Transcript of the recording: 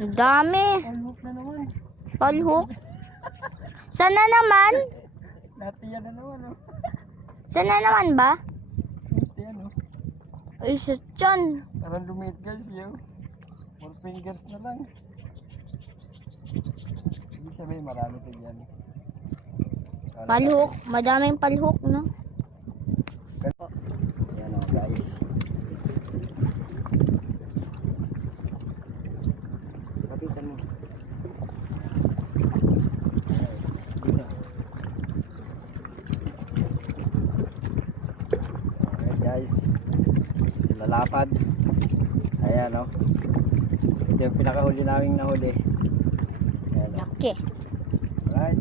Ang dami. Palhook na naman. Palhook. Sana naman? Natiyan na naman, oh. Sana naman ba? Natiyan, oh. Ay, sa tiyan. Parang lumit guys, yo. 4 fingers na lang. Ibig sabihin, marami ito dyan. Palhook. Madaming palhook, no? Yan, oh, guys. Kapitan mo. Okay, guys. Lalapad. Ayan, oh. Ito yung pinakahuli naming nahuli. Ayan, oh. Laki. Alright.